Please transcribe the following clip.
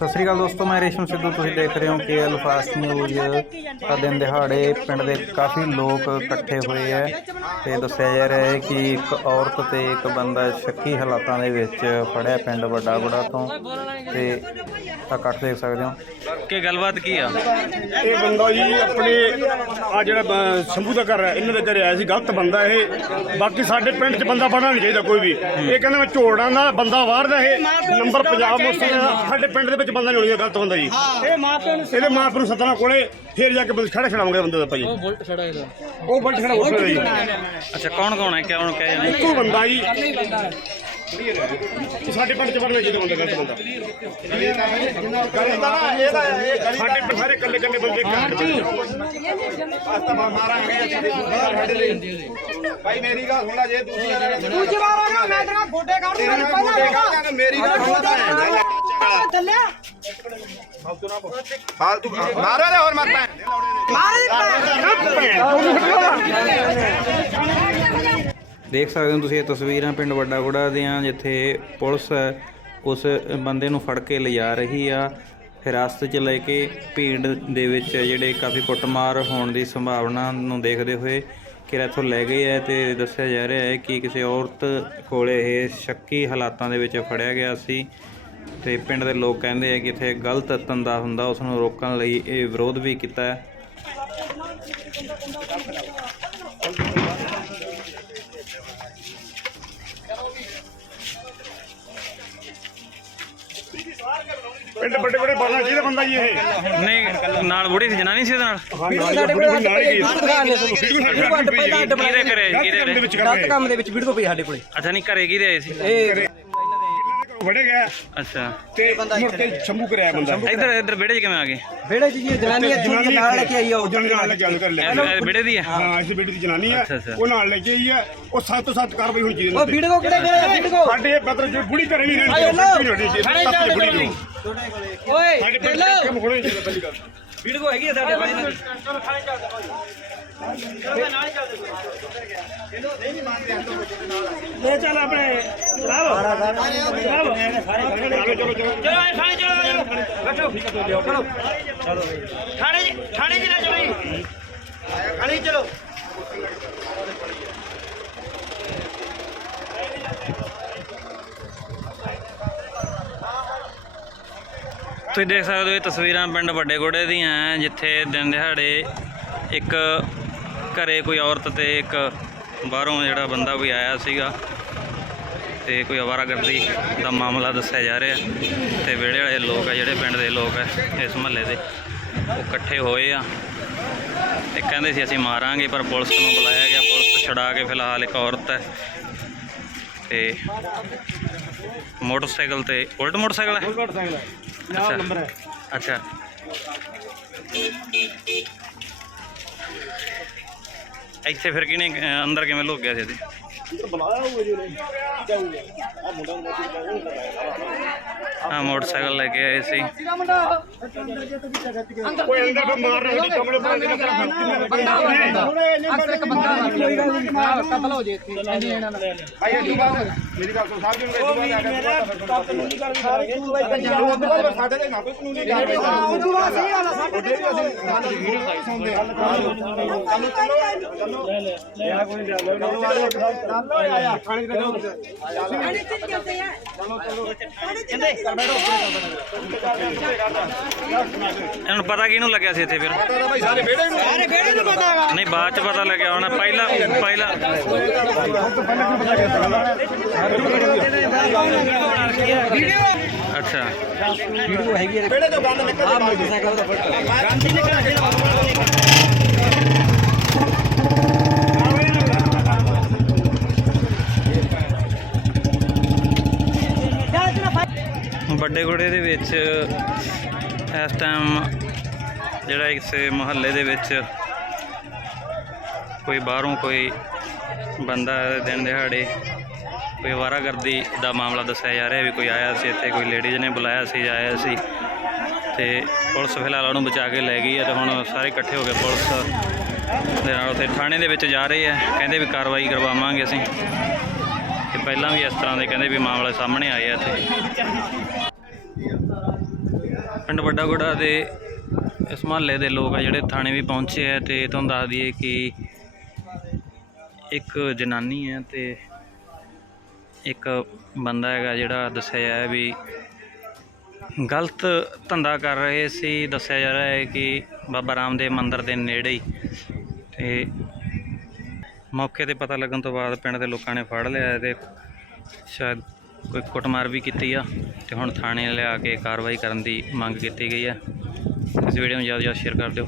ਸਤਿ ਸ੍ਰੀ ਅਕਾਲ ਦੋਸਤੋ, ਮੈਂ ਰੇਸ਼ਮ ਸਿੱਧੂ। ਤੁਸੀਂ ਦੇਖ ਰਹੇ ਹੋ ਕੇ ਫਾਸਟ ਨਿਊਜ਼। ਤਾਂ ਦਿਨ ਦਿਹਾੜੇ ਪਿੰਡ ਦੇ ਕਾਫੀ ਲੋਕ ਇਕੱਠੇ ਹੋਏ ਹੈ ਤੇ ਦੱਸਿਆ ਜਾ ਰਿਹਾ ਹੈ ਕਿ ਇੱਕ ਔਰਤ ਤੇ ਇੱਕ ਬੰਦਾ ਸ਼ੱਕੀ ਹਾਲਾਤਾਂ ਦੇ ਵਿੱਚ ਫੜਿਆ ਪਿੰਡ ਵੱਡਾ ਗੁੜਾ ਤੋਂ ਤੇ ਇਕੱਠ ਦੇਖ ਸਕਦੇ ਹੋ। ਕੀ ਗੱਲਬਾਤ ਕੀ ਆ? ਇਹ ਬੰਦਾ ਜੀ ਆਪਣੇ ਆ ਜਿਹੜਾ ਬ- ਸ਼ੰਭੂ ਦਾ ਘਰ ਹੈ ਇਹਨਾਂ ਦੇ ਘਰੇ ਆਇਆ ਸੀ ਗਲਤ ਬੰਦਾ ਇਹ। ਬਾਕੀ ਸਾਡੇ ਪਿੰਡ 'ਚ ਬੰਦਾ ਫੜਨਾ ਨਹੀਂ ਚਾਹੀਦਾ ਕੋਈ ਵੀ। ਇਹ ਕਹਿੰਦਾ ਮੈਂ ਝੋੜਾਂ ਦਾ ਬੰਦਾ ਬਾਹਰ ਦਾ ਇਹ। ਨੰਬਰ ਪੰਜਾਬ ਮੋਸਟਰ ਦਾ ਸਾਡੇ ਪਿੰਡ ਦੇ ਵਿੱਚ ਬੰਦਾ ਨਹੀਂ ਹੋਣੀ ਗਲਤ ਬੰਦਾ ਜੀ। ਇਹ ਮਾਪਿਆਂ ਨੂੰ ਇਹਦੇ ਮਾਂ ਪਿਓ ਨੂੰ ਸੱਦਣਾ ਕੋਲੇ ਫੇਰ ਜਾ ਕੇ ਬੰਦੇ ਖੜਾ ਛੜਾਵਾਂਗੇ ਬੰਦੇ ਦਾ ਭਾਈ। ਉਹ ਬੁਲਟ ਛੜਾ ਇਹਦਾ। ਉਹ ਬੰਦ ਖੜਾ ਉੱਠ ਜੀ। ਅੱਛਾ ਕੌਣ ਕੌਣ ਹੈ? ਕਿਉਂ ਕਹਿ ਜਾਣੇ ਇੱਕੋ ਬੰਦਾ ਜੀ। ਸਾਡੇ ਪਿੰਡ 'ਚ ਚਾਹੀਦਾ ਬੰਦਾ ਗਲਤ ਬੰਦਾ। ਸਾਡੇ ਪਿੰਡ ਸਾਰੇ ਕੱਲੇ ਕੱਲੇ ਬੰਦੇ ਘਰ 'ਚ ਭਾਈ ਮੇਰੀ ਗੱਲ ਸੁਣ ਲੈ ਜੇ ਤੁਸੀਂ ਦੂਜੀ ਵਾਰ ਆ ਗਿਆ ਮੈਂ ਤੇਰਾ ਗੋਡੇ ਕੱਢ ਦੂੰਗਾ ਤੇਰਾ ਪਹਿਲਾਂ ਗੋਡੇ ਕੱਢ ਦਾਂਗਾ, ਮੇਰੀ ਗੱਲ ਸੁਣ ਲੈ। ਚੱਲਿਆ ਫਾਲਤੂ ਮਾਰੋ ਦੇ ਹੋਰ ਮਤ ਦੇਖ ਸਕਦੇ ਹੋ ਤੁਸੀਂ ਇਹ ਤਸਵੀਰਾਂ ਪਿੰਡ ਵੱਡਾ ਗੁੜਾ ਦੀਆਂ, ਜਿੱਥੇ ਪੁਲਿਸ ਉਸ ਬੰਦੇ ਨੂੰ ਫੜ ਕੇ ਲਿਜਾ ਰਹੀ ਆ। ਹਿਰਾਸਤ 'ਚ ਲੈ ਕੇ ਭੀੜ ਦੇ ਵਿੱਚ ਜਿਹੜੇ ਕਾਫੀ ਕੁੱਟਮਾਰ ਹੋਣ ਦੀ ਸੰਭਾਵਨਾ ਨੂੰ ਦੇਖਦੇ ਹੋਏ ਕਿਰਾ ਇੱਥੋਂ ਲੈ ਗਏ ਹੈ ਤੇ ਦੱਸਿਆ ਜਾ ਰਿਹਾ ਹੈ ਕਿ ਕਿਸੇ ਔਰਤ ਕੋਲੇ ਇਹ ਸ਼ੱਕੀ ਹਾਲਾਤਾਂ ਦੇ ਵਿੱਚ ਫੜਿਆ ਗਿਆ ਸੀ ਤੇ ਪਿੰਡ ਦੇ ਲੋਕ ਕਹਿੰਦੇ ਆ ਕਿ ਇੱਥੇ ਗਲਤ ਧੰਦਾ ਹੁੰਦਾ, ਉਸ ਨੂੰ ਰੋਕਣ ਲਈ ਇਹ ਵਿਰੋਧ ਵੀ ਕੀਤਾ ਹੈ। ਪਿੰਡ ਵੱਡੇ ਵੱਡੇ ਬਾਣਾ ਚਾਹੀਦਾ ਬੰਦਾ ਜੀ ਇਹ। ਨਹੀਂ ਨਾਲ ਬੁੜੀ ਸੀ ਜਨਾਨੀ ਸੀ ਇਹਦੇ ਨਾਲ? ਸਾਡੇ ਕੋਲ ਪਹਿਲਾਂ ਅੱਡ ਕਿਹਦੇ ਘਰੇ ਗਲਤ ਕਿਹਦੇ ਕੰਮ ਦੇ ਘਰੇ ਵਿੱਚ? ਕਰ ਗਲਤ ਰਹੇ ਕੰਮ ਦੇ ਵਿੱਚ ਵੀਡੀਓ ਪਈ ਸਾਡੇ ਕੋਲੇ। ਅੱਛਾ ਨਹੀਂ ਘਰੇ ਕਿਹਦੇ ਆਏ ਸੀ? ਇਹ ਵੜੇ ਗਿਆ। ਅੱਛਾ। ਤੇ ਮੁੜ ਕੇ ਸ਼ੰਭੂ ਕਰਿਆ ਬੰਦਾ। ਇੱਧਰ ਇੱਧਰ ਵਿਹੜੇ 'ਚ ਕਿਵੇਂ ਆ ਗਏ? ਵਿਹੜੇ 'ਚ ਜੀ ਜਨਾਨੀ ਚੋਰੀ ਨਾਲ ਲੈ ਕੇ ਆਈ ਆ ਉਹ ਜਨਾਨੀ ਨਾਲ ਲੈ ਕੇ ਕਰ ਲੈ। ਇਹ- ਵਿਹੜੇ ਦੀ ਆ? ਹਾਂ ਇਸ ਬੇਟੀ ਦੀ ਜਨਾਨੀ ਆ। ਅੱਛਾ, ਅੱਛਾ। ਉਹ ਨਾਲ ਲੈ ਕੇ ਆਈ ਆ। ਉਹ ਸੱਤ ਤੋਂ ਸੱਤ ਕਾਰਵਾਈ ਹੋਣੀ ਚਾਹੀਦੀ ਉਹ ਉਹਨਾਂ ਤੇ। ਵੀਡੀਓ ਕਿਹੜੇ ਗਏ ਵੀਡੀਓ? ਸਾਡੇ ਇਹ ਪਤਰ ਜੋ ਬੁੜੀ ਘਰੇ ਨਹੀਂ ਰਹਿੰਦੀ। ਆਏ ਲੋ। ਉਹ ਬੁੜੀ ਨਹੀਂ ਥਾਣੇ ਰਹਿੰਦੀ ਜਾ ਬੁੜੀ ਨੂੰ ਓਏ ਸਾਡੇ ਪਿੰਡ ਦੇ ਕੰਮ ਹੋਣੇ ਚਾਹੀਦਾ ਪਹਿਲੀ ਗੱਲ। ਵੀਡੀਓ ਹੈਗੀ ਆ ਸਾਡੇ ਕੋਲ ਲੈ ਚੱਲ ਆਪਣੇ। ਚਲਾਓ ਚਲਾਓ ਚਲੋ ਚਲੋ ਚਲੋ ਤੁਸੀਂ ਦੇਖ ਸਕਦੇ ਹੋ ਇਹ ਤਸਵੀਰਾਂ ਪਿੰਡ ਵੱਡੇ ਗੋੜੇ ਦੀਆਂ ਹੈ, ਜਿੱਥੇ ਦਿਨ ਦਿਹਾੜੇ ਇੱਕ ਘਰੇ ਕੋਈ ਔਰਤ ਤੇ ਇੱਕ ਬਾਹਰੋਂ ਜਿਹੜਾ ਬੰਦਾ ਕੋਈ ਆਇਆ ਸੀਗਾ। ਤੇ ਕੋਈ ਅਵਾਰਾਗਰਦੀ ਦਾ ਮਾਮਲਾ ਦੱਸਿਆ ਜਾ ਰਿਹਾ ਤੇ ਵਿਹੜੇ ਵਾਲੇ ਲੋਕ ਆ ਜਿਹੜੇ ਪਿੰਡ ਦੇ ਲੋਕ ਆ ਇਸ ਮਹੱਲੇ ਦੇ ਉਹ ਇਕੱਠੇ ਹੋਏ ਆ ਤੇ ਕਹਿੰਦੇ ਸੀ ਅਸੀਂ ਮਾਰਾਂਗੇ ਪਰ ਪੁਲਿਸ ਨੂੰ ਬੁਲਾਇਆ ਗਿਆ ਪੁਲਿਸ ਛੁਡਾ ਕੇ ਫਿਲਹਾਲ ਇੱਕ ਔਰਤ ਹੈ ਤੇ ਮੋਟਰਸਾਈਕਲ ਤੇ ਉਲਟ ਮੋਟਰਸਾਈਕਲ ਹੈ? ਅੱਛਾ। ਨੰਬਰ ਹੈ। ਅੱਛਾ। ਇੱਥੇ ਫਿਰ ਕਿਹਨੇ ਅੰਦਰ ਕਿਵੇਂ ਲੁੱਕ ਗਿਆ ਸੀ ਇਹਦੇ? ਇੱਧਰ ਬੁਲਾਇਆ ਹੋਊਗਾ ਆ ਮੋਟਰਸਾਈਕਲ ਲੈ ਕੇ ਆਏ ਸੀ। ਕੋਈ ਅੰਦਰ ਤੋਂ ਮਾਰ ਰਿਹਾ ਸੀ ਕਮਲੇ ਪਰ ਅੰਦਰ ਅਕਸਰ ਇੱਕ ਬੰਦਾ ਕੋਈ ਗੱਲ ਨਹੀਂ ਕਤਲ ਹੋ ਜੇ ਇੱਥੇ। ਨਹੀਂ ਇਹਨਾਂ ਦਾ ਭਾਈ ਇਹ ਬਾਤ ਮੇਰੀ ਗੱਲ ਸਾਹਿਬ ਜੀ ਨੂੰ ਸਾਡੇ ਨਾ ਕੋਈ ਕਾਨੂੰਨੀ ਸਹੀ ਆ ਤੇ ਆ। ਇਹਨਾਂ ਨੂੰ ਪਤਾ ਕਿਹਨੂੰ ਲੱਗਿਆ ਸੀ ਇੱਥੇ ਫਿਰ? ਭਾਈ ਸਾਰੇ ਵਿਹੜੇ ਨੂੰ ਸਾਰੇ ਬੇੜੇ ਨੂੰ ਪਤਾ ਹੈਗਾ। ਨਹੀਂ ਬਾਅਦ ਚ ਪਤਾ ਲੱਗਿਆ ਹੋਣਾ। ਪਹਿਲਾਂ ਪਹਿਲਾਂ ਅੱਛਾ। ਵੀਡੀਓ ਹੈਗੀ ਵਿਹੜੇ ਤੋਂ ਗੰਦ ਨਿਕਲ ਆ ਮੋਟਰਸਾਈਕਲ ਦਾ ਫੋਟੋ। ਗੋੜੇ ਦੇ ਵਿੱਚ ਇਸ ਟਾਈਮ ਜਿਹੜਾ ਇਸ ਮੁਹੱਲੇ ਦੇ ਵਿੱਚ ਕੋਈ ਬਾਹਰੋਂ ਕੋਈ ਬੰਦਾ ਦਿਨ ਦਿਹਾੜੇ ਕੋਈ ਵਾਰਾਗਰਦੀ ਦਾ ਮਾਮਲਾ ਦੱਸਿਆ ਜਾ ਰਿਹਾ ਵੀ ਕੋਈ ਆਇਆ ਸੀ ਇੱਥੇ, ਕੋਈ ਲੇਡੀਜ਼ ਨੇ ਬੁਲਾਇਆ ਸੀ ਜਾਂ ਆਇਆ ਸੀ ਤੇ ਪੁਲਿਸ ਫਿਲਹਾਲ ਉਹਨੂੰ ਬਚਾ ਕੇ ਲੈ ਗਈ ਹੈ ਤੇ ਹੁਣ ਸਾਰੇ ਇਕੱਠੇ ਹੋ ਕੇ ਪੁਲਿਸ ਦੇ ਨਾਲ ਉੱਥੇ ਥਾਣੇ ਦੇ ਵਿੱਚ ਜਾ ਰਹੇ ਆ ਕਹਿੰਦੇ ਵੀ ਕਾਰਵਾਈ ਕਰਵਾਵਾਂਗੇ ਅਸੀਂ। ਤੇ ਪਹਿਲਾਂ ਵੀ ਇਸ ਤਰ੍ਹਾਂ ਦੇ ਕਹਿੰਦੇ ਵੀ ਮਾਮਲੇ ਸਾਹਮਣੇ ਆਏ ਆ ਇੱਥੇ। ਪਿੰਡ ਵੱਡਾ ਗੁੜਾ ਦੇ ਇਸ ਮਹੱਲੇ ਦੇ ਲੋਕ ਆ ਜਿਹੜੇ ਥਾਣੇ ਵੀ ਪਹੁੰਚੇ ਆ ਤੇ ਤੁਹਾਨੂੰ ਦੱਸ ਦਈਏ ਕਿ ਇੱਕ ਜਨਾਨੀ ਹੈ ਤੇ ਇੱਕ ਬੰਦਾ ਹੈਗਾ ਜਿਹੜਾ ਦੱਸਿਆ ਹੈ ਵੀ ਗਲਤ ਧੰਦਾ ਕਰ ਰਹੇ ਸੀ। ਦੱਸਿਆ ਜਾ ਰਿਹਾ ਹੈ ਕਿ ਬਾਬਾ ਰਾਮਦੇਵ ਮੰਦਿਰ ਦੇ ਨੇੜੇ ਹੀ ਤੇ ਮੌਕੇ ਤੇ ਪਤਾ ਲੱਗਣ ਤੋਂ ਬਾਅਦ ਪਿੰਡ ਦੇ ਲੋਕਾਂ ਨੇ ਫੜ ਲਿਆ ਤੇ ਸ਼ਾਇਦ ਕੋਈ ਕੁੱਟਮਾਰ ਵੀ ਕੀਤੀ ਆ ਤੇ ਹੁਣ ਥਾਣੇ ਲਿਆ ਕੇ ਕਾਰਵਾਈ ਕਰਨ ਦੀ ਮੰਗ ਕੀਤੀ ਗਈ ਹੈ ਇਸ ਵੀਡੀਓ ਨੂੰ ਜ਼ਿਆਦਾ ਤੋਂ ਜ਼ਿਆਦਾ ਸ਼ੇਅਰ ਕਰ ਦਿਓ।